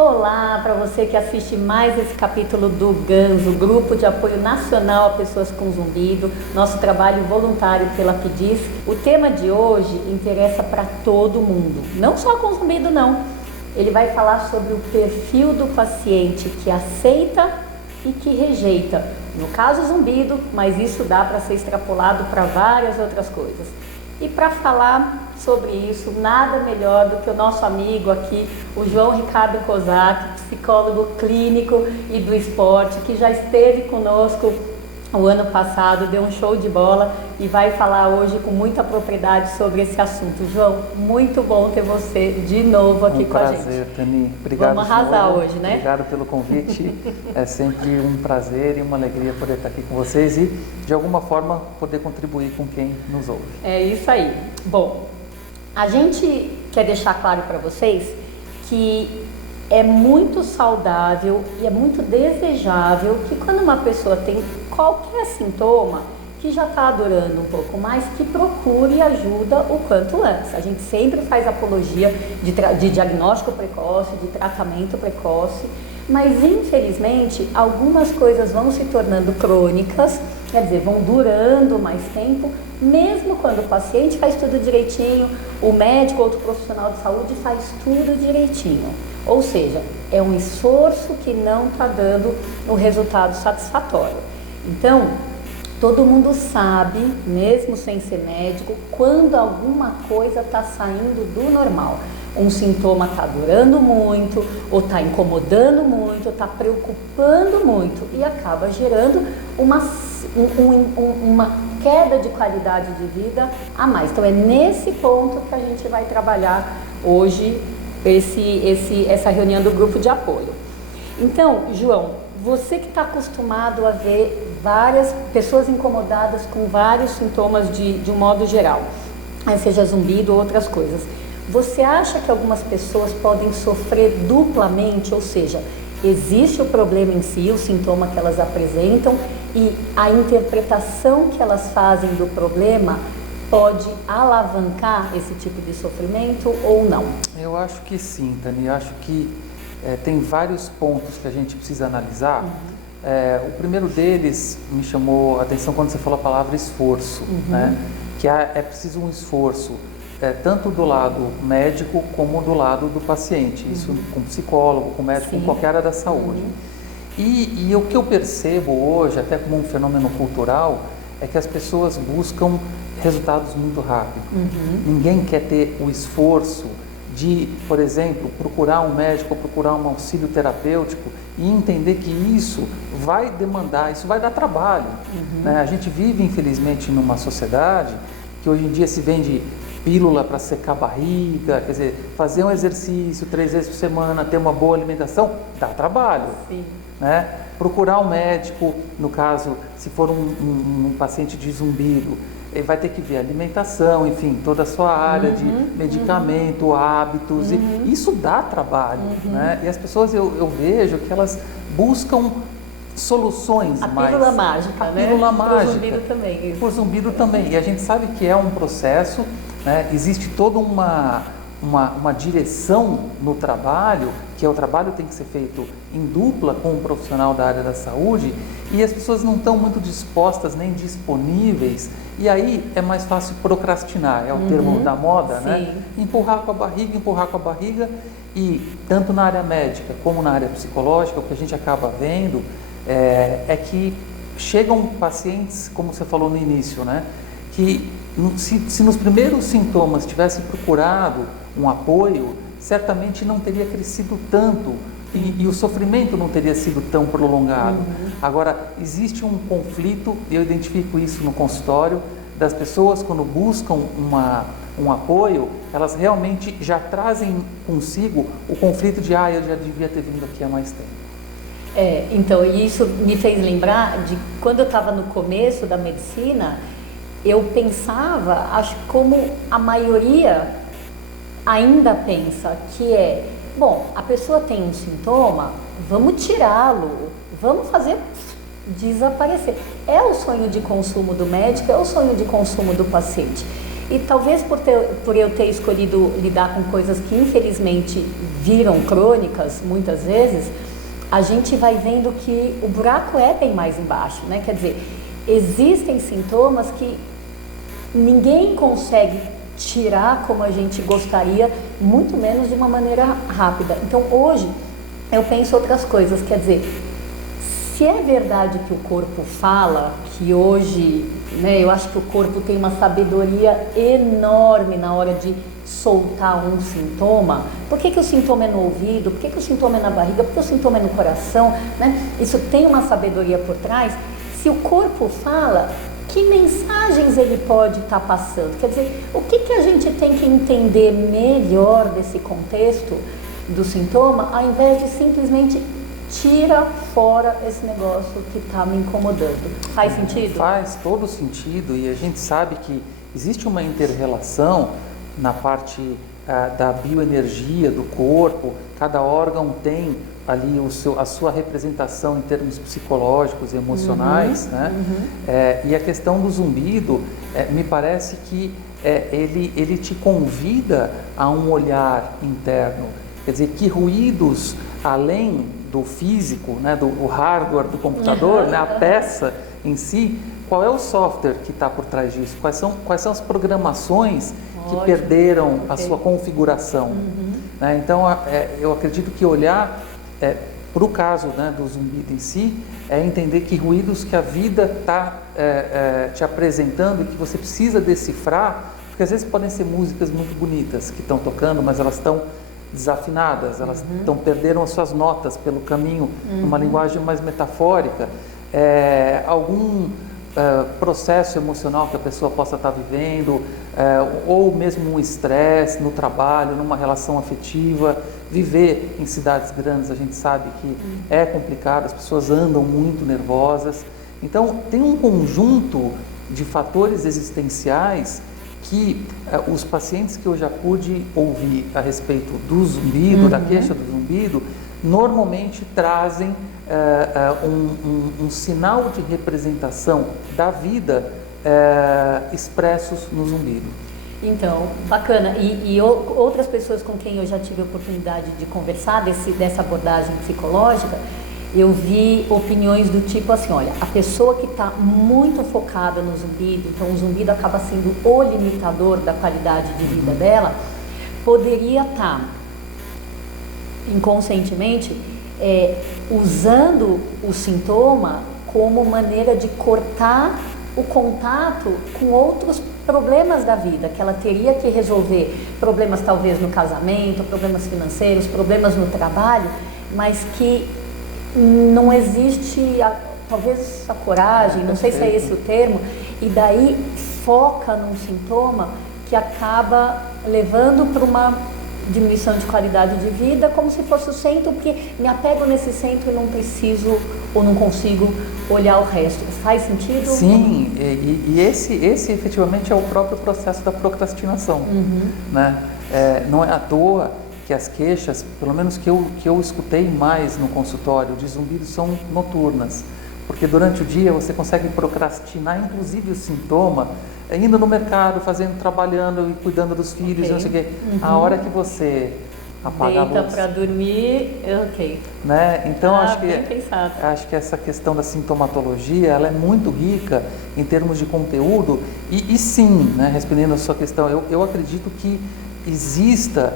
Olá para você que assiste mais esse capítulo do GANS, o Grupo de Apoio Nacional a Pessoas com Zumbido, nosso trabalho voluntário pela PDIS. O tema de hoje interessa para todo mundo, não só com zumbido não. Ele vai falar sobre o perfil do paciente que aceita e que rejeita. No caso zumbido, mas isso dá para ser extrapolado para várias outras coisas. E para falar sobre isso, nada melhor do que o nosso amigo aqui, o João Ricardo Kozak, psicólogo clínico e do esporte, que já esteve conosco o ano passado, deu um show de bola e vai falar hoje com muita propriedade sobre esse assunto. João, muito bom ter você de novo aqui com a gente. Um prazer, Tani. Obrigado. Vamos arrasar hoje, né? Obrigado pelo convite. É sempre um prazer e uma alegria poder estar aqui com vocês e, de alguma forma, poder contribuir com quem nos ouve. É isso aí. Bom, a gente quer deixar claro para vocês que é muito saudável e é muito desejável que quando uma pessoa tem qualquer sintoma que já está durando um pouco mais, que procure ajuda o quanto antes. A gente sempre faz apologia de diagnóstico precoce, de tratamento precoce, mas infelizmente algumas coisas vão se tornando crônicas, quer dizer, vão durando mais tempo, mesmo quando o paciente faz tudo direitinho, o médico ou outro profissional de saúde faz tudo direitinho. Ou seja, é um esforço que não está dando um resultado satisfatório. Então, todo mundo sabe, mesmo sem ser médico, quando alguma coisa está saindo do normal. Um sintoma está durando muito, ou está incomodando muito, ou está preocupando muito e acaba gerando uma queda de qualidade de vida a mais. Então, é nesse ponto que a gente vai trabalhar hoje essa reunião do grupo de apoio. Então, João, você que está acostumado a ver várias pessoas incomodadas com vários sintomas de um modo geral, seja zumbido ou outras coisas, você acha que algumas pessoas podem sofrer duplamente, ou seja, existe o problema em si, o sintoma que elas apresentam e a interpretação que elas fazem do problema pode alavancar esse tipo de sofrimento ou não? Eu acho que sim, Tani. Eu acho que tem vários pontos que a gente precisa analisar. O primeiro deles me chamou a atenção quando você falou a palavra esforço, né? Que é preciso um esforço, tanto do lado médico como do lado do paciente. Isso com psicólogo, com médico, com qualquer área da saúde. E o que eu percebo hoje, até como um fenômeno cultural, é que as pessoas buscam resultados muito rápido. Ninguém quer ter o esforço de, por exemplo, procurar um médico, procurar um auxílio terapêutico e entender que isso vai demandar, isso vai dar trabalho. Né? A gente vive, infelizmente, numa sociedade que hoje em dia se vende pílula para secar a barriga, quer dizer, fazer um exercício 3 vezes por semana, ter uma boa alimentação, dá trabalho. Né? Procurar um médico, no caso, se for um paciente de zumbido, ele vai ter que ver alimentação, enfim, toda a sua área de medicamento, hábitos, e isso dá trabalho, né? E as pessoas, eu vejo que elas buscam soluções mais... Pílula mágica, a pílula mágica. Por zumbido também. Por zumbido também, e a gente sabe que é um processo, né? Existe toda uma direção no trabalho, que o trabalho tem que ser feito em dupla com um profissional da área da saúde, e as pessoas não estão muito dispostas nem disponíveis, e aí é mais fácil procrastinar, é o termo da moda, né? Empurrar com a barriga, e tanto na área médica como na área psicológica, o que a gente acaba vendo é que chegam pacientes, como você falou no início, né? Que se nos primeiros sintomas tivesse procurado um apoio, certamente não teria crescido tanto e o sofrimento não teria sido tão prolongado. Agora, existe um conflito, e eu identifico isso no consultório, das pessoas quando buscam um apoio, elas realmente já trazem consigo o conflito de eu já devia ter vindo aqui há mais tempo. Então, isso me fez lembrar de quando eu estava no começo da medicina, eu pensava, acho que como a maioria ainda pensa, que bom, a pessoa tem um sintoma, vamos tirá-lo, vamos fazer desaparecer. É o sonho de consumo do médico, é o sonho de consumo do paciente. E talvez por eu ter escolhido lidar com coisas que infelizmente viram crônicas muitas vezes, a gente vai vendo que o buraco é bem mais embaixo, né? Quer dizer, existem sintomas que ninguém consegue tirar como a gente gostaria, muito menos de uma maneira rápida. Então hoje eu penso outras coisas, quer dizer, se é verdade que o corpo fala, que hoje, né, eu acho que o corpo tem uma sabedoria enorme na hora de soltar um sintoma. Por que o sintoma é no ouvido? Por que o sintoma é na barriga? Por que o sintoma é no coração? Né? Isso tem uma sabedoria por trás. Se o corpo fala, que mensagens ele pode estar passando? Quer dizer, o que a gente tem que entender melhor desse contexto do sintoma, ao invés de simplesmente tira fora esse negócio que está me incomodando? Faz sentido? Faz todo sentido, e a gente sabe que existe uma inter-relação na parte da bioenergia do corpo. Cada órgão tem ali a sua representação em termos psicológicos e emocionais, né? E a questão do zumbido, me parece que ele te convida a um olhar interno. Quer dizer, que ruídos, além do físico, né, do hardware do computador, né, a peça em si, qual é o software que está por trás disso? Quais são as programações que perderam a sua configuração? Né? Então, eu acredito que olhar para o caso, né, do zumbido em si, é entender que ruídos que a vida está te apresentando e que você precisa decifrar, porque às vezes podem ser músicas muito bonitas que estão tocando, mas elas estão desafinadas, elas perderam as suas notas pelo caminho, numa linguagem mais metafórica, algum processo emocional que a pessoa possa estar vivendo, ou mesmo um estresse no trabalho, numa relação afetiva. Viver em cidades grandes, a gente sabe que é complicado, as pessoas andam muito nervosas. Então, tem um conjunto de fatores existenciais que os pacientes que eu já pude ouvir a respeito do zumbido, da queixa do zumbido, normalmente trazem um sinal de representação da vida expressos no zumbido. Então, bacana. E outras pessoas com quem eu já tive a oportunidade de conversar dessa abordagem psicológica, eu vi opiniões do tipo assim, olha, a pessoa que está muito focada no zumbido, então o zumbido acaba sendo o limitador da qualidade de vida dela, poderia estar inconscientemente usando o sintoma como maneira de cortar o contato com outros problemas da vida, que ela teria que resolver, problemas talvez no casamento, problemas financeiros, problemas no trabalho, mas que não existe talvez a coragem, não sei se é esse o termo, e daí foca num sintoma que acaba levando para uma diminuição de qualidade de vida, como se fosse o centro, porque me apego nesse centro e não preciso ou não consigo olhar o resto. Faz sentido? Sim, e esse efetivamente é o próprio processo da procrastinação, né? Não é à toa que as queixas, pelo menos que eu escutei mais no consultório de zumbido, são noturnas, porque durante o dia você consegue procrastinar inclusive o sintoma, indo no mercado, trabalhando e cuidando dos filhos, não sei o quê. A hora que você apaga a luz, deita para dormir, né? Então acho que essa questão da sintomatologia, ela é muito rica em termos de conteúdo e sim, né, respondendo a sua questão, eu acredito que exista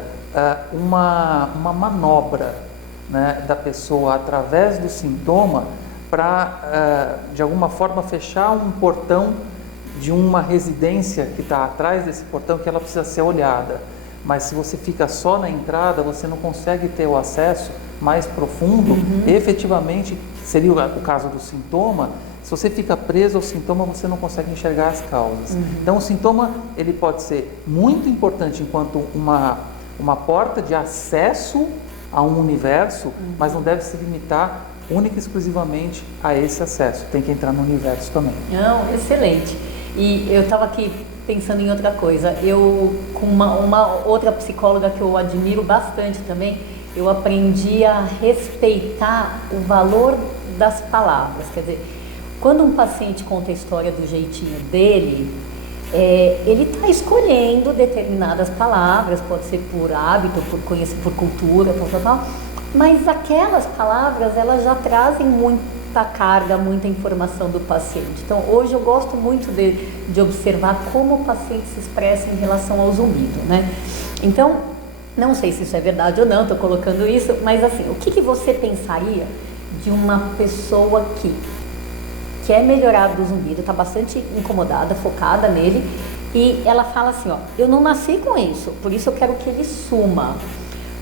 uma manobra, né, da pessoa através do sintoma para de alguma forma fechar um portão de uma residência que está atrás desse portão, que ela precisa ser olhada. Mas se você fica só na entrada, você não consegue ter o acesso mais profundo. Efetivamente, seria o caso do sintoma. Se você fica preso ao sintoma, você não consegue enxergar as causas. Então, o sintoma ele pode ser muito importante enquanto uma porta de acesso a um universo, mas não deve se limitar única e exclusivamente a esse acesso. Tem que entrar no universo também. Não, excelente. E eu estava aqui pensando em outra coisa. Eu, com uma outra psicóloga que eu admiro bastante também, eu aprendi a respeitar o valor das palavras. Quer dizer, quando um paciente conta a história do jeitinho dele, ele está escolhendo determinadas palavras, pode ser por hábito, por conhecer, por cultura, tal, mas aquelas palavras elas já trazem muita carga, muita informação do paciente. Então hoje eu gosto muito de observar como o paciente se expressa em relação ao zumbido, né? Então, não sei se isso é verdade ou não, estou colocando isso, mas assim, o que você pensaria de uma pessoa que quer melhorar do zumbido, está bastante incomodada, focada nele, e ela fala assim, ó, eu não nasci com isso, por isso eu quero que ele suma.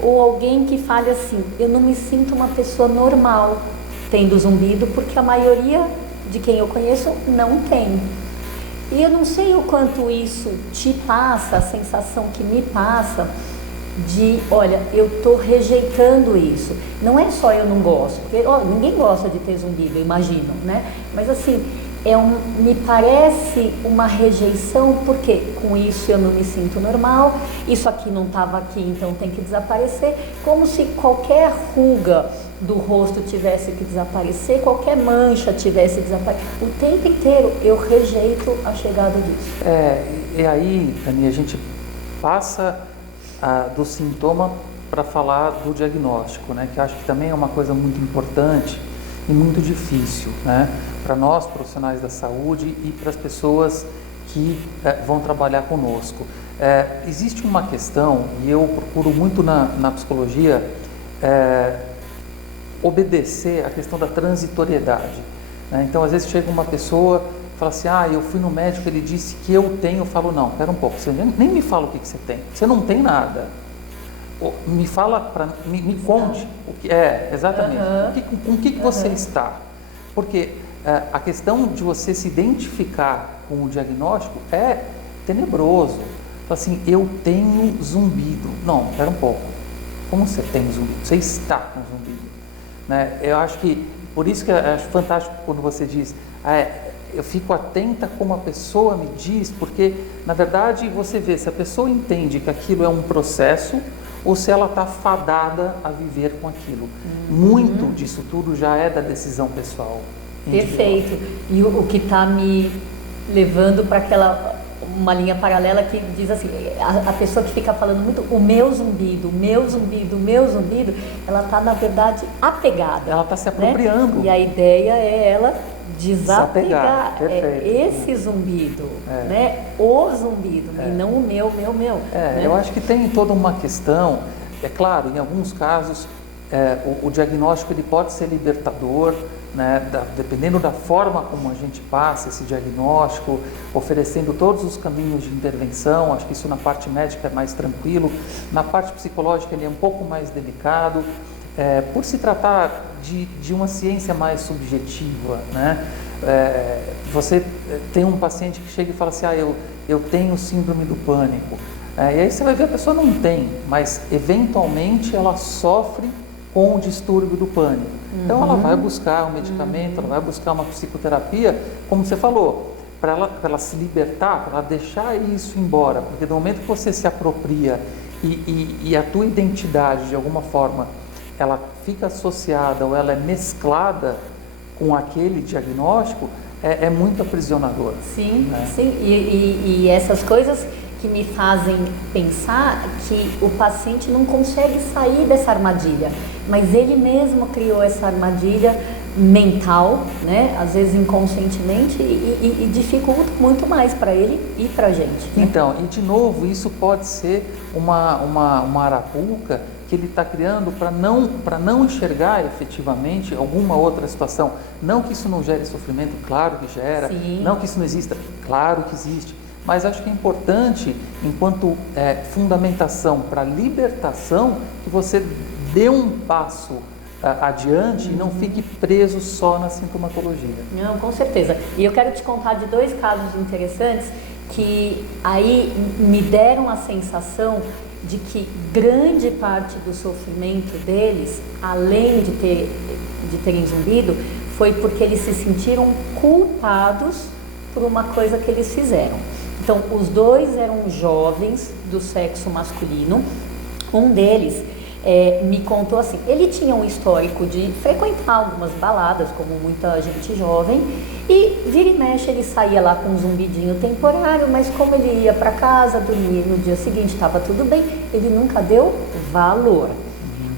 Ou alguém que fale assim, eu não me sinto uma pessoa normal tendo zumbido, porque a maioria de quem eu conheço não tem. E eu não sei o quanto isso te passa, a sensação que me passa, de, olha, eu estou rejeitando isso. Não é só eu não gosto, porque ninguém gosta de ter zumbido, eu imagino, né? Mas assim, me parece uma rejeição, porque com isso eu não me sinto normal, isso aqui não estava aqui, então tem que desaparecer, como se qualquer ruga do rosto tivesse que desaparecer, qualquer mancha tivesse que desaparecer. O tempo inteiro eu rejeito a chegada disso. E aí, Dani, a gente passa do sintoma para falar do diagnóstico, né? Que eu acho que também é uma coisa muito importante e muito difícil, né? Para nós, profissionais da saúde, e para as pessoas que vão trabalhar conosco. Existe uma questão, e eu procuro muito na psicologia obedecer à questão da transitoriedade, né? Então, às vezes chega uma pessoa e fala assim, eu fui no médico, ele disse que eu tenho. Eu falo, não, espera um pouco, você nem me fala o que você tem, você não tem nada. Me fala, me conte o que exatamente, com o que você está. Porque a questão de você se identificar com o diagnóstico é tenebroso. Fala assim, eu tenho zumbido. Não, espera um pouco, como você tem zumbido? Você está com zumbido, né? Eu acho que, por isso que eu acho fantástico quando você diz, eu fico atenta como a pessoa me diz, porque na verdade você vê se a pessoa entende que aquilo é um processo ou se ela está fadada a viver com aquilo. Muito disso tudo já é da decisão pessoal. Perfeito. E o que está me levando para uma linha paralela que diz assim, a pessoa que fica falando muito o meu zumbido, o meu zumbido, o meu zumbido, ela está na verdade apegada. Ela está se apropriando. Né? E a ideia é ela desapegar esse zumbido, né? O zumbido, e não o meu. Né? Eu acho que tem toda uma questão, é claro, em alguns casos o diagnóstico ele pode ser libertador, né? Dependendo da forma como a gente passa esse diagnóstico, oferecendo todos os caminhos de intervenção. Acho que isso na parte médica é mais tranquilo, na parte psicológica ele é um pouco mais delicado, por se tratar de uma ciência mais subjetiva, né? Você tem um paciente que chega e fala assim, eu tenho síndrome do pânico, e aí você vai ver a pessoa não tem, mas eventualmente ela sofre com o distúrbio do pânico. Então ela vai buscar um medicamento, ela vai buscar uma psicoterapia, como você falou, para ela se libertar, para ela deixar isso embora, porque no momento que você se apropria e a tua identidade de alguma forma ela fica associada ou ela é mesclada com aquele diagnóstico, é muito aprisionador. Sim, né? Sim. E essas coisas que me fazem pensar que o paciente não consegue sair dessa armadilha, mas ele mesmo criou essa armadilha mental, né? Às vezes inconscientemente, e dificulta muito mais para ele e para a gente. Né? Então, e de novo, isso pode ser uma arapuca que ele está criando para não enxergar efetivamente alguma outra situação. Não que isso não gere sofrimento, claro que gera. Sim. Não que isso não exista, claro que existe. Mas acho que é importante, enquanto fundamentação para libertação, que você dê um passo adiante e não fique preso só na sintomatologia. Não, com certeza. E eu quero te contar de 2 casos interessantes que aí me deram a sensação de que grande parte do sofrimento deles, além de terem zumbido, foi porque eles se sentiram culpados por uma coisa que eles fizeram. Então, os 2 eram jovens do sexo masculino. Um deles me contou assim, ele tinha um histórico de frequentar algumas baladas, como muita gente jovem, e vira e mexe ele saía lá com um zumbidinho temporário, mas como ele ia para casa, dormia no dia seguinte, estava tudo bem, ele nunca deu valor.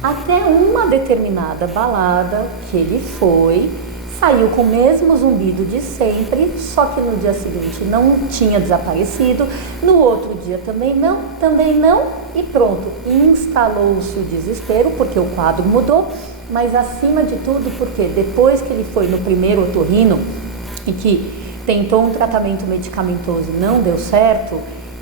Até uma determinada balada que ele foi, saiu com o mesmo zumbido de sempre, só que no dia seguinte não tinha desaparecido, no outro dia também não, e pronto, instalou-se o desespero, porque o quadro mudou, mas acima de tudo, porque depois que ele foi no primeiro otorrino, e que tentou um tratamento medicamentoso e não deu certo,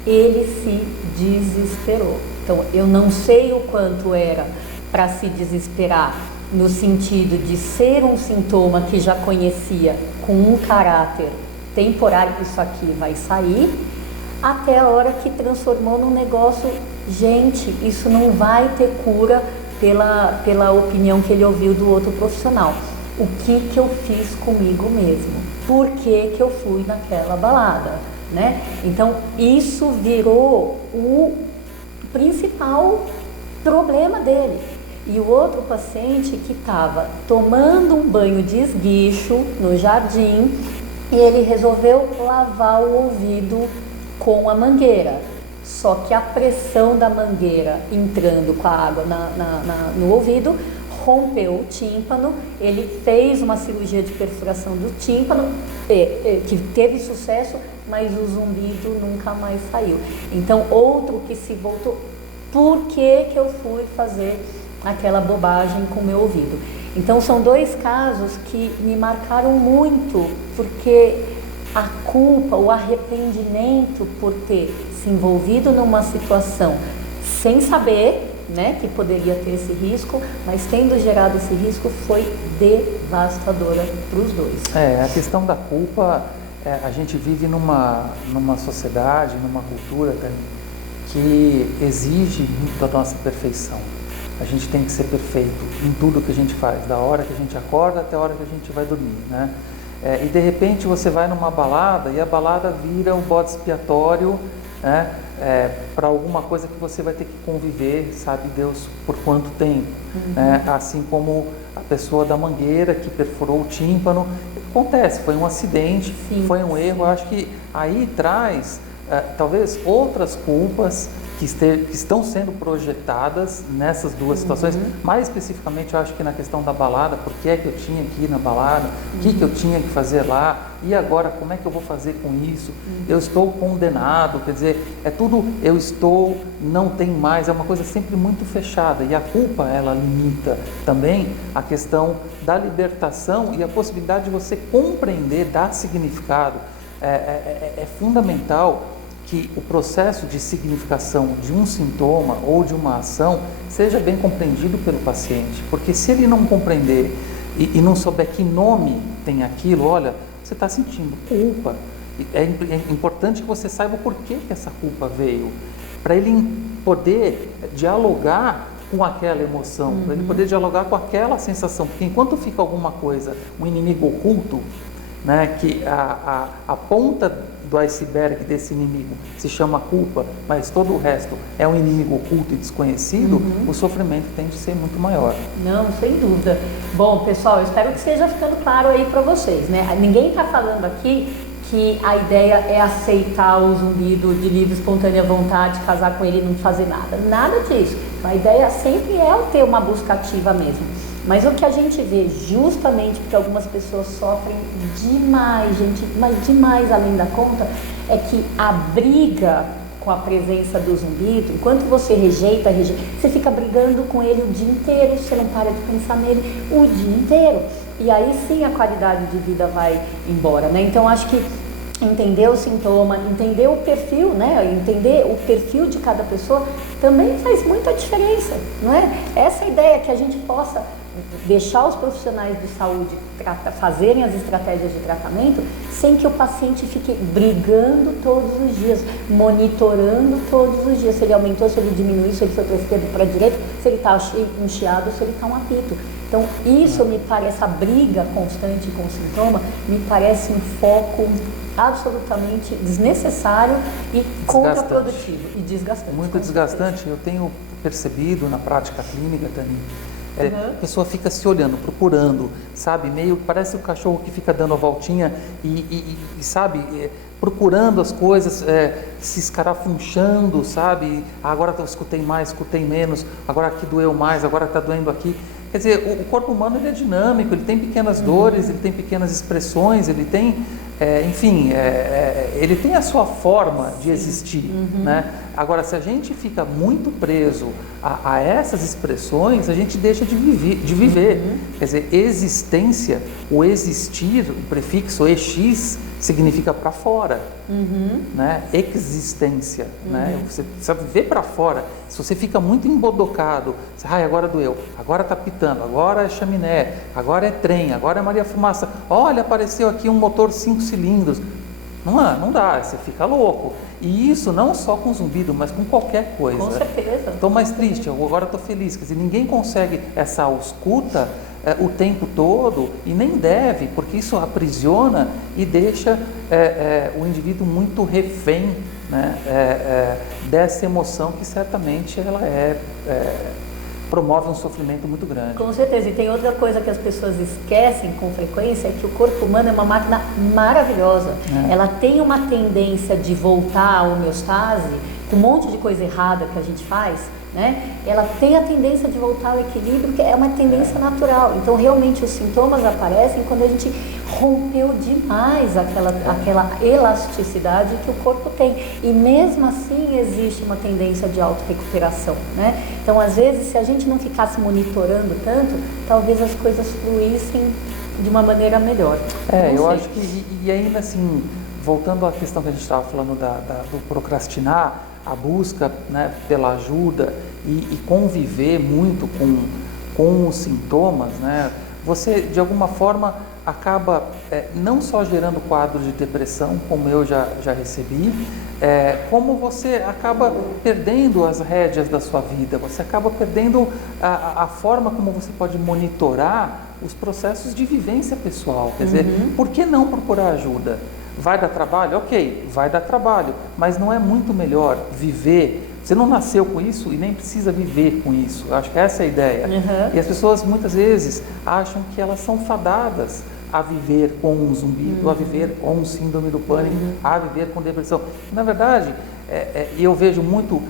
ele se desesperou. Então, eu não sei o quanto era para se desesperar, no sentido de ser um sintoma que já conhecia, com um caráter temporário, que isso aqui vai sair, até a hora que transformou num negócio, gente, isso não vai ter cura pela opinião que ele ouviu do outro profissional. O que eu fiz comigo mesmo? Por que eu fui naquela balada? Né? Então, isso virou o principal problema dele. E o outro paciente que estava tomando um banho de esguicho no jardim, e ele resolveu lavar o ouvido com a mangueira. Só que a pressão da mangueira entrando com a água no ouvido rompeu o tímpano. Ele fez uma cirurgia de perfuração do tímpano, que teve sucesso, mas o zumbido nunca mais saiu. Então, outro que se voltou, por que eu fui fazer aquela bobagem com o meu ouvido? Então, são dois casos que me marcaram muito, porque a culpa, o arrependimento por ter se envolvido numa situação sem saber, né, que poderia ter esse risco, mas tendo gerado esse risco, foi devastadora para os dois. A questão da culpa, a gente vive numa sociedade, numa cultura que exige muito da nossa perfeição. A gente tem que ser perfeito em tudo que a gente faz, da hora que a gente acorda até a hora que a gente vai dormir, né? E de repente você vai numa balada e a balada vira um bode expiatório, né? Para alguma coisa que você vai ter que conviver, sabe Deus por quanto tempo. Assim como a pessoa da mangueira que perfurou o tímpano, acontece, foi um acidente, sim, foi um erro. Eu acho que aí traz talvez outras culpas que estão sendo projetadas nessas duas situações. Mais especificamente, eu acho que na questão da balada, por que é que eu tinha que ir na balada, o que eu tinha que fazer lá, e agora como é que eu vou fazer com isso? Eu estou condenado, quer dizer, é tudo eu estou, não tem mais, é uma coisa sempre muito fechada, e a culpa, ela limita também a questão da libertação e a possibilidade de você compreender, dar significado. É fundamental que o processo de significação de um sintoma ou de uma ação seja bem compreendido pelo paciente, porque se ele não compreender e não souber que nome tem aquilo, olha, você está sentindo culpa, é importante que você saiba o porquê que essa culpa veio, para ele poder dialogar com aquela emoção, para ele poder dialogar com aquela sensação, porque enquanto fica alguma coisa, um inimigo oculto, né, que a ponta do iceberg desse inimigo se chama culpa, mas todo o resto é um inimigo oculto e desconhecido, o sofrimento tende a ser muito maior. Não, sem dúvida. Bom, pessoal, eu espero que esteja ficando claro aí para vocês, né? Ninguém está falando aqui que a ideia é aceitar o zumbido de livre, espontânea vontade, casar com ele e não fazer nada. Nada disso. A ideia sempre é ter uma busca ativa mesmo. Mas o que a gente vê, justamente porque algumas pessoas sofrem demais, gente, mas demais além da conta, é que a briga com a presença do zumbido, enquanto você rejeita, você fica brigando com ele o dia inteiro, você não para de pensar nele o dia inteiro. E aí sim a qualidade de vida vai embora, né? Então acho que entender o sintoma, entender o perfil, né? Entender o perfil de cada pessoa também faz muita diferença, não é? Essa ideia que a gente possa deixar os profissionais de saúde fazerem as estratégias de tratamento sem que o paciente fique brigando todos os dias, monitorando todos os dias, se ele aumentou, se ele diminuiu, se ele foi para a esquerda, para a direita, se ele está um chiado, se ele está um apito. Então isso me parece, essa briga constante com o sintoma, me parece um foco absolutamente desnecessário e contraprodutivo e desgastante. Muito desgastante. Eu tenho percebido na prática clínica, Tani, a pessoa fica se olhando, procurando, sabe? Meio, parece o cachorro que fica dando a voltinha e sabe, procurando as coisas, se escarafunchando, sabe? Agora eu escutei mais, escutei menos, agora aqui doeu mais, agora está doendo aqui. Quer dizer, o corpo humano ele é dinâmico, ele tem pequenas dores, ele tem pequenas expressões, ele tem, enfim, ele tem a sua forma de existir, né? Agora, se a gente fica muito preso a essas expressões, a gente deixa de viver. Quer dizer, existência, o existir, o prefixo ex significa para fora, né? Existência, né? Você precisa ver para fora. Se você fica muito embodocado, agora doeu, agora está pitando, agora é chaminé, agora é trem, agora é Maria Fumaça, olha, apareceu aqui um motor 5 cilindros. Não dá, você fica louco. E isso não só com zumbido, mas com qualquer coisa. Com certeza. Estou mais triste, agora estou feliz. Quer dizer, ninguém consegue essa ausculta o tempo todo, e nem deve, porque isso aprisiona e deixa o indivíduo muito refém, né, dessa emoção que certamente ela promove um sofrimento muito grande. Com certeza. E tem outra coisa que as pessoas esquecem com frequência, é que o corpo humano é uma máquina maravilhosa. Ela tem uma tendência de voltar à homeostase, com um monte de coisa errada que a gente faz, né? Ela tem a tendência de voltar ao equilíbrio, que é uma tendência natural. Então, realmente, os sintomas aparecem quando a gente rompeu demais aquela elasticidade que o corpo tem. E mesmo assim, existe uma tendência de autorrecuperação, né? Então, às vezes, se a gente não ficasse monitorando tanto, talvez as coisas fluíssem de uma maneira melhor. Eu acho que, e ainda assim, voltando à questão que a gente estava falando do procrastinar, a busca, né, pela ajuda e conviver muito com os sintomas, né, você de alguma forma acaba não só gerando quadros de depressão, como eu já recebi, como você acaba perdendo as rédeas da sua vida, você acaba perdendo a forma como você pode monitorar os processos de vivência pessoal. Quer dizer, por que não procurar ajuda? Vai dar trabalho? Ok, vai dar trabalho, mas não é muito melhor viver? Você não nasceu com isso e nem precisa viver com isso. Eu acho que essa é a ideia. E as pessoas muitas vezes acham que elas são fadadas a viver com um zumbido, a viver com um síndrome do pânico, a viver com depressão. Na verdade, eu vejo muito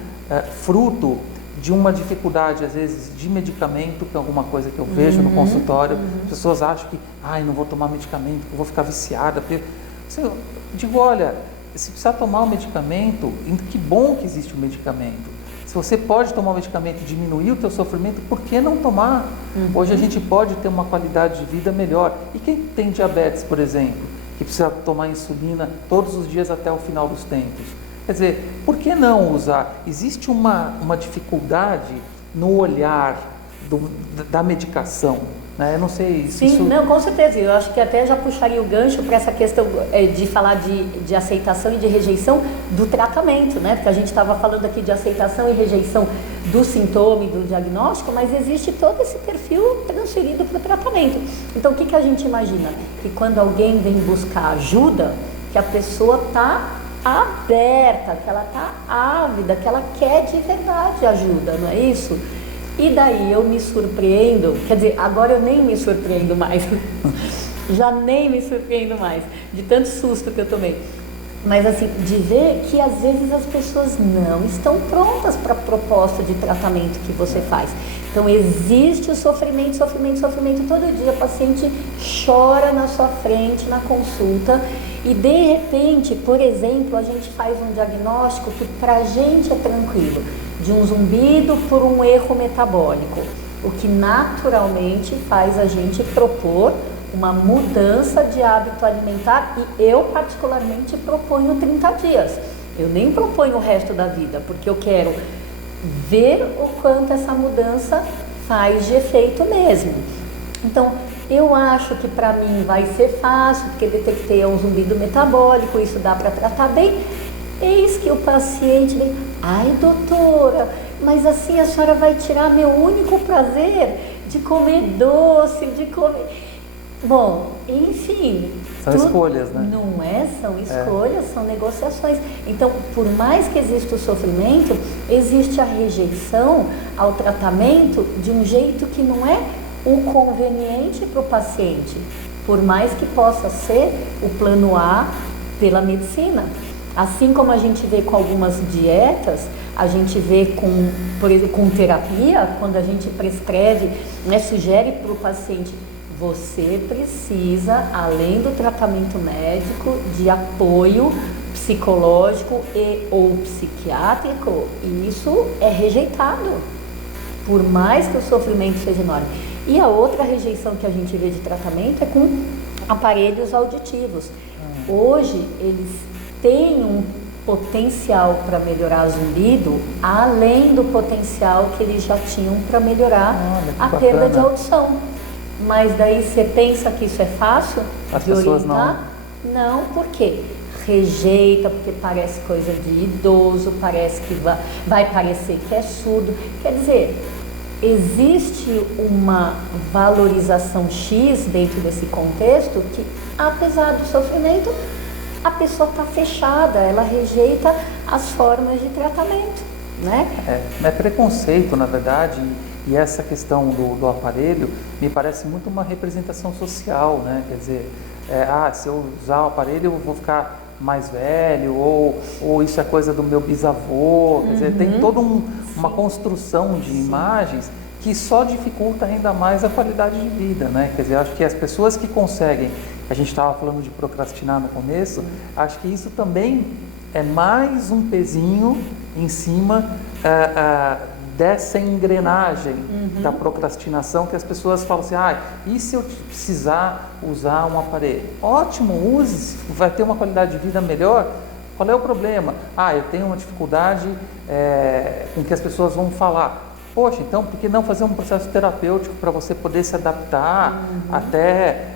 fruto de uma dificuldade, às vezes, de medicamento, que é alguma coisa que eu vejo no consultório. As pessoas acham que, não vou tomar medicamento, que eu vou ficar viciada. Eu digo, olha, se precisar tomar um medicamento, que bom que existe um medicamento. Se você pode tomar um medicamento e diminuir o teu sofrimento, por que não tomar? Hoje a gente pode ter uma qualidade de vida melhor. E quem tem diabetes, por exemplo, que precisa tomar insulina todos os dias até o final dos tempos? Quer dizer, por que não usar? Existe uma dificuldade no olhar da medicação. Eu não sei se Sim, não, com certeza. Eu acho que até já puxaria o gancho para essa questão de falar de aceitação e de rejeição do tratamento, né? Porque a gente estava falando aqui de aceitação e rejeição do sintoma e do diagnóstico, mas existe todo esse perfil transferido para o tratamento. Então, o que a gente imagina? Que quando alguém vem buscar ajuda, que a pessoa está aberta, que ela está ávida, que ela quer de verdade ajuda, não é isso? E daí eu me surpreendo, quer dizer, agora eu nem me surpreendo mais, já nem me surpreendo mais, de tanto susto que eu tomei. Mas assim, de ver que às vezes as pessoas não estão prontas para a proposta de tratamento que você faz. Então existe o sofrimento todo dia, o paciente chora na sua frente, na consulta, e de repente, por exemplo, a gente faz um diagnóstico que para a gente é tranquilo, de um zumbido por um erro metabólico, o que naturalmente faz a gente propor uma mudança de hábito alimentar, e eu particularmente proponho 30 dias. Eu nem proponho o resto da vida, porque eu quero ver o quanto essa mudança faz de efeito mesmo. Então, eu acho que para mim vai ser fácil, porque detectei um zumbido metabólico, isso dá para tratar bem. Eis que o paciente vem, ai doutora, mas assim a senhora vai tirar meu único prazer de comer doce, de comer... Bom, enfim. São escolhas, né? Não é? São escolhas, são negociações. Então, por mais que exista o sofrimento, existe a rejeição ao tratamento de um jeito que não é o conveniente para o paciente, por mais que possa ser o plano A pela medicina. Assim como a gente vê com algumas dietas, a gente vê com, por exemplo, com terapia, quando a gente prescreve, né, sugere para o paciente, você precisa, além do tratamento médico, de apoio psicológico e ou psiquiátrico, e isso é rejeitado, por mais que o sofrimento seja enorme. E a outra rejeição que a gente vê de tratamento é com aparelhos auditivos. Hoje, eles têm um potencial para melhorar zumbido, além do potencial que eles já tinham para melhorar a perda de audição. Mas daí você pensa que isso é fácil de orientar? Não, por quê? Rejeita, porque parece coisa de idoso, parece que vai parecer que é surdo. Quer dizer, existe uma valorização X dentro desse contexto que, apesar do sofrimento, a pessoa está fechada, ela rejeita as formas de tratamento, né? É preconceito, na verdade, e essa questão do aparelho me parece muito uma representação social, né? Quer dizer, se eu usar o aparelho eu vou ficar mais velho, ou isso é coisa do meu bisavô, quer dizer, tem toda uma construção de imagens que só dificulta ainda mais a qualidade de vida, né? Quer dizer, acho que as pessoas que conseguem, a gente estava falando de procrastinar no começo, acho que isso também é mais um pezinho em cima dessa engrenagem da procrastinação, que as pessoas falam assim, e se eu precisar usar um aparelho? Ótimo, use, vai ter uma qualidade de vida melhor. Qual é o problema? Eu tenho uma dificuldade com que as pessoas vão falar. Poxa, então por que não fazer um processo terapêutico para você poder se adaptar até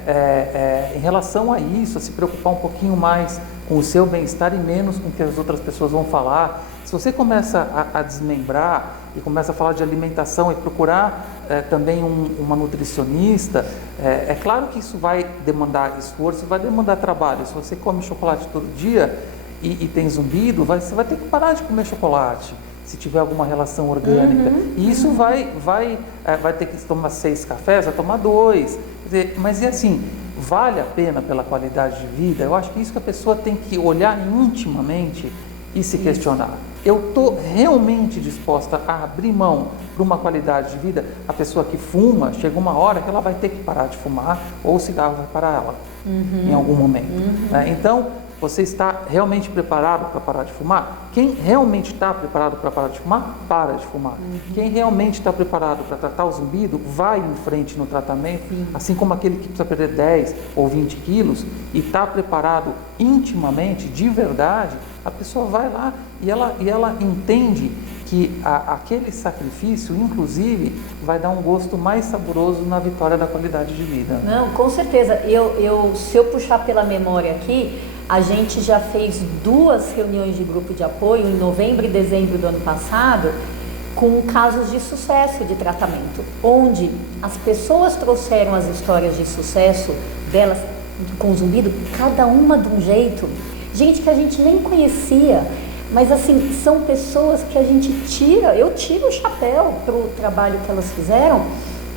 em relação a isso, a se preocupar um pouquinho mais com o seu bem-estar e menos com o que as outras pessoas vão falar. Se você começa a desmembrar e começa a falar de alimentação e procurar também uma nutricionista, é claro que isso vai demandar esforço, vai demandar trabalho. Se você come chocolate todo dia e tem zumbido, você vai ter que parar de comer chocolate, se tiver alguma relação orgânica. E isso vai ter que tomar 6 cafés, vai tomar 2. Quer dizer, mas e assim, vale a pena pela qualidade de vida? Eu acho que isso que a pessoa tem que olhar intimamente e se questionar. Eu estou realmente disposta a abrir mão para uma qualidade de vida? A pessoa que fuma, chega uma hora que ela vai ter que parar de fumar, ou o cigarro vai parar ela em algum momento. Né? Então, você está realmente preparado para parar de fumar? Quem realmente está preparado para parar de fumar, para de fumar. Quem realmente está preparado para tratar o zumbido, vai em frente no tratamento, assim como aquele que precisa perder 10 ou 20 quilos e está preparado intimamente, de verdade, a pessoa vai lá e ela entende que aquele sacrifício, inclusive, vai dar um gosto mais saboroso na vitória da qualidade de vida. Não, com certeza. Se eu puxar pela memória aqui, a gente já fez 2 reuniões de grupo de apoio em novembro e dezembro do ano passado, com casos de sucesso de tratamento, onde as pessoas trouxeram as histórias de sucesso delas com zumbido, cada uma de um jeito, gente que a gente nem conhecia, mas assim, são pessoas que a gente eu tiro o chapéu para o trabalho que elas fizeram,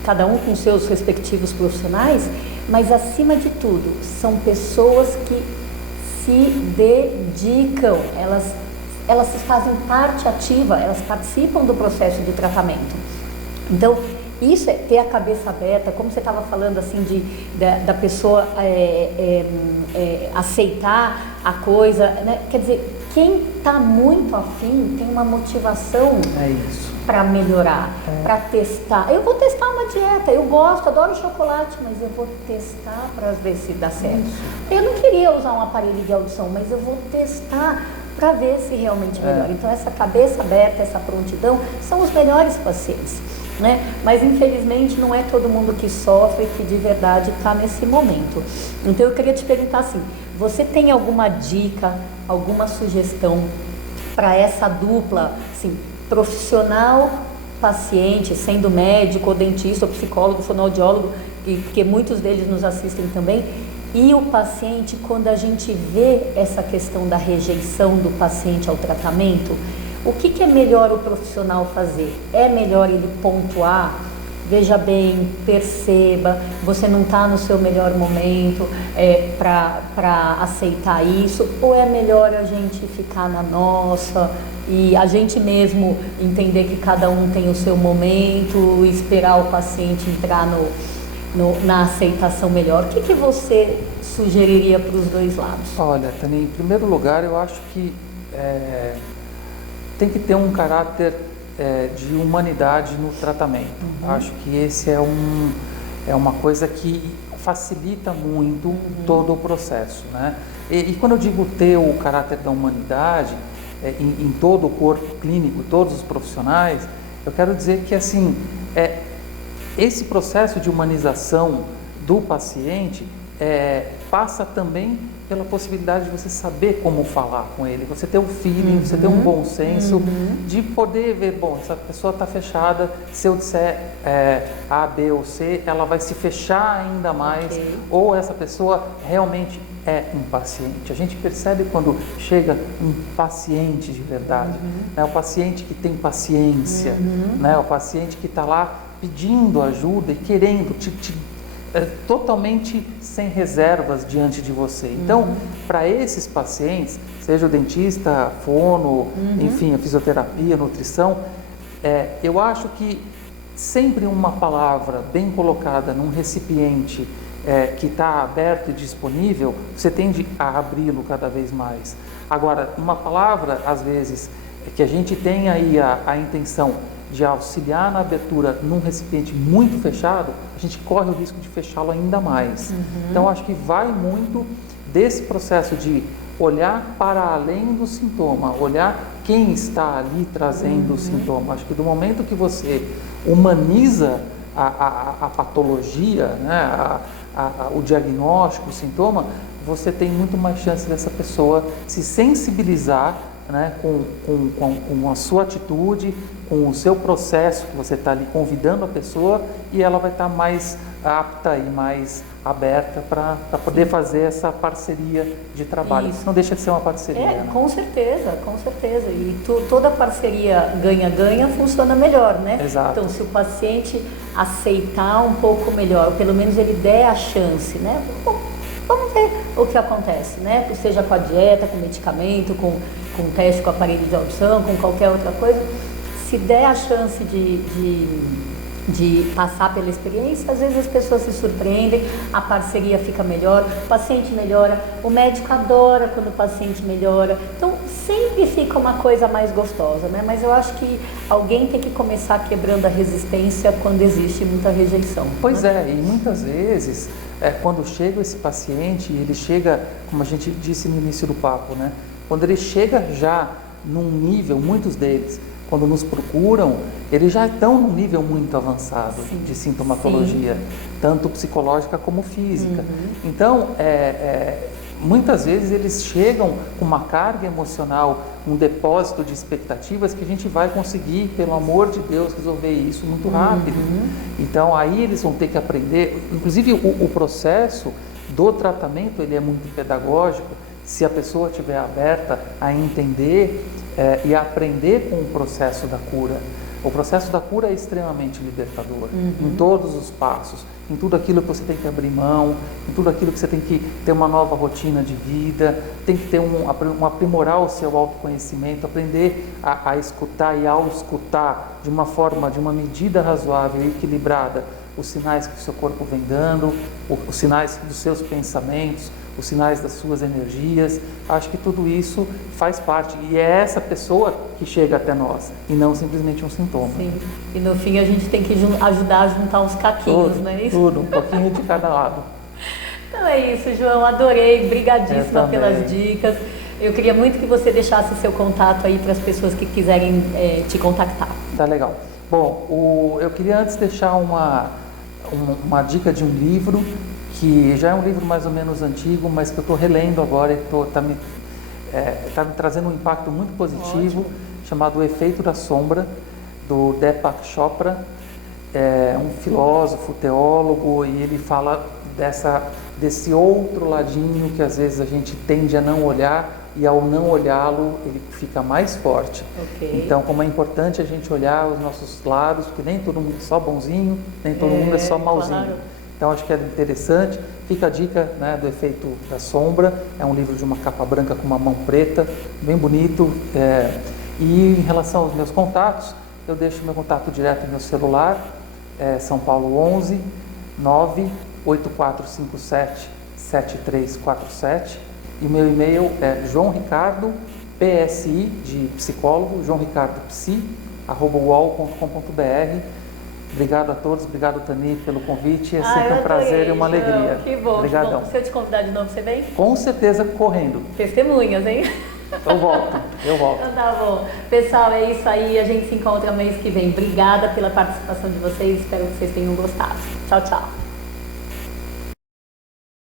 cada um com seus respectivos profissionais, mas acima de tudo, são pessoas que se dedicam, elas fazem parte ativa, elas participam do processo de tratamento. Então, isso é ter a cabeça aberta, como você estava falando assim, da pessoa aceitar a coisa, né? Quer dizer, quem está muito afim tem uma motivação para melhorar, para testar. Eu vou testar uma dieta, eu gosto, adoro chocolate, mas eu vou testar para ver se dá certo. Eu não queria usar um aparelho de audição, mas eu vou testar para ver se realmente melhora. Então, essa cabeça aberta, essa prontidão, são os melhores pacientes. Né? Mas infelizmente não é todo mundo que sofre que de verdade está nesse momento. Então eu queria te perguntar assim, você tem alguma dica, alguma sugestão para essa dupla assim, profissional paciente, sendo médico, ou dentista, ou psicólogo, fonoaudiólogo, porque muitos deles nos assistem também, e o paciente, quando a gente vê essa questão da rejeição do paciente ao tratamento, o que é melhor o profissional fazer? É melhor ele pontuar? Veja bem, perceba, você não está no seu melhor momento para aceitar isso, ou é melhor a gente ficar na nossa e a gente mesmo entender que cada um tem o seu momento e esperar o paciente entrar na aceitação melhor? O que você sugeriria para os dois lados? Olha, Tânia, em primeiro lugar, eu acho que tem que ter um caráter de humanidade no tratamento. Acho que esse é uma coisa que facilita muito todo o processo, né? E quando eu digo ter o caráter da humanidade em todo o corpo clínico, todos os profissionais, eu quero dizer que assim, esse processo de humanização do paciente passa também pela possibilidade de você saber como falar com ele, você ter o feeling, você ter um bom senso de poder ver, bom, essa pessoa está fechada, se eu disser A, B ou C, ela vai se fechar ainda mais, ou essa pessoa realmente é um paciente. A gente percebe quando chega um paciente de verdade, né? O paciente que tem paciência, né? O paciente que está lá pedindo ajuda e querendo totalmente sem reservas diante de você. Então, para esses pacientes, seja o dentista, a fono, enfim, a fisioterapia, a nutrição, eu acho que sempre uma palavra bem colocada num recipiente que está aberto e disponível, você tende a abri-lo cada vez mais. Agora, uma palavra, às vezes, que a gente tem aí a intenção de auxiliar na abertura num recipiente muito fechado, a gente corre o risco de fechá-lo ainda mais. Então, acho que vai muito desse processo de olhar para além do sintoma, olhar quem está ali trazendo o sintoma. Acho que do momento que você humaniza a patologia, né, o diagnóstico, o sintoma, você tem muito mais chance dessa pessoa se sensibilizar, né, com a sua atitude, com o seu processo, que você está ali convidando a pessoa, e ela vai estar mais apta e mais aberta para poder fazer essa parceria de trabalho. Isso não deixa de ser uma parceria. Né? Com certeza, com certeza. E toda parceria ganha-ganha funciona melhor, né? Exato. Então, se o paciente aceitar um pouco melhor, ou pelo menos ele der a chance, né? Vamos ver o que acontece, né? Seja com a dieta, com medicamento, com teste com aparelho de audição, com qualquer outra coisa. Se der a chance de passar pela experiência, às vezes as pessoas se surpreendem, a parceria fica melhor, o paciente melhora, o médico adora quando o paciente melhora. Então, sempre fica uma coisa mais gostosa, né? Mas eu acho que alguém tem que começar quebrando a resistência quando existe muita rejeição. Pois e muitas vezes, quando chega esse paciente, ele chega, como a gente disse no início do papo, né? Quando ele chega já num nível, muitos deles, quando nos procuram, eles já estão num nível muito avançado de sintomatologia, tanto psicológica como física. Então, muitas vezes eles chegam com uma carga emocional, um depósito de expectativas que a gente vai conseguir, pelo amor de Deus, resolver isso muito rápido. Então, aí eles vão ter que aprender, inclusive o processo do tratamento, ele é muito pedagógico, se a pessoa estiver aberta a entender e a aprender com o processo da cura. O processo da cura é extremamente libertador, em todos os passos, em tudo aquilo que você tem que abrir mão, em tudo aquilo que você tem que ter uma nova rotina de vida, tem que ter aprimorar o seu autoconhecimento, aprender a escutar e auscultar de uma forma, de uma medida razoável e equilibrada, os sinais que o seu corpo vem dando, os sinais dos seus pensamentos, os sinais das suas energias. Acho que tudo isso faz parte, e é essa pessoa que chega até nós, e não simplesmente um sintoma. Sim, e no fim a gente tem que ajudar a juntar uns caquinhos, não é isso? Tudo, um pouquinho de cada lado. Então é isso, João, adorei, brigadíssima pelas dicas. Eu queria muito que você deixasse seu contato aí para as pessoas que quiserem te contactar. Tá legal. Bom, eu queria antes deixar uma dica de um livro, que já é um livro mais ou menos antigo, mas que eu estou relendo agora e está me trazendo um impacto muito positivo. Ótimo. Chamado O Efeito da Sombra, do Deepak Chopra, é um filósofo, teólogo, e ele fala desse outro ladinho que às vezes a gente tende a não olhar, e ao não olhá-lo ele fica mais forte. Okay. Então, como é importante a gente olhar os nossos lados, porque nem todo mundo é só bonzinho, nem todo mundo é só malzinho. Claro. Então, acho que é interessante. Fica a dica, né, do Efeito da Sombra. É um livro de uma capa branca com uma mão preta, bem bonito. E em relação aos meus contatos, eu deixo meu contato direto no meu celular, São Paulo 11 98457 7347. E o meu e-mail é joãoricardo.psi, de psicólogo, joãoricardopsi@uol.com.br. Obrigado a todos, obrigado, Tani, pelo convite. É sempre um prazer e uma alegria. Que bom. Obrigadão. Se eu te convidar de novo, você vem? Com certeza, correndo. Testemunhas, hein? Eu volto. Então tá bom. Pessoal, é isso aí. A gente se encontra mês que vem. Obrigada pela participação de vocês. Espero que vocês tenham gostado. Tchau, tchau.